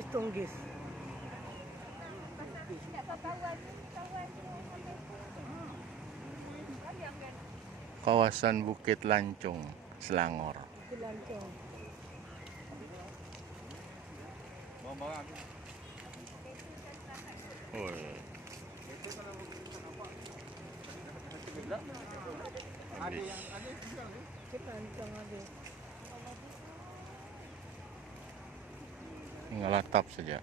Tunggis-tunggis. Kawasan Bukit Lancung, Selangor. Bukit Lancung. Bukit Lancung habis. Tinggal atap saja.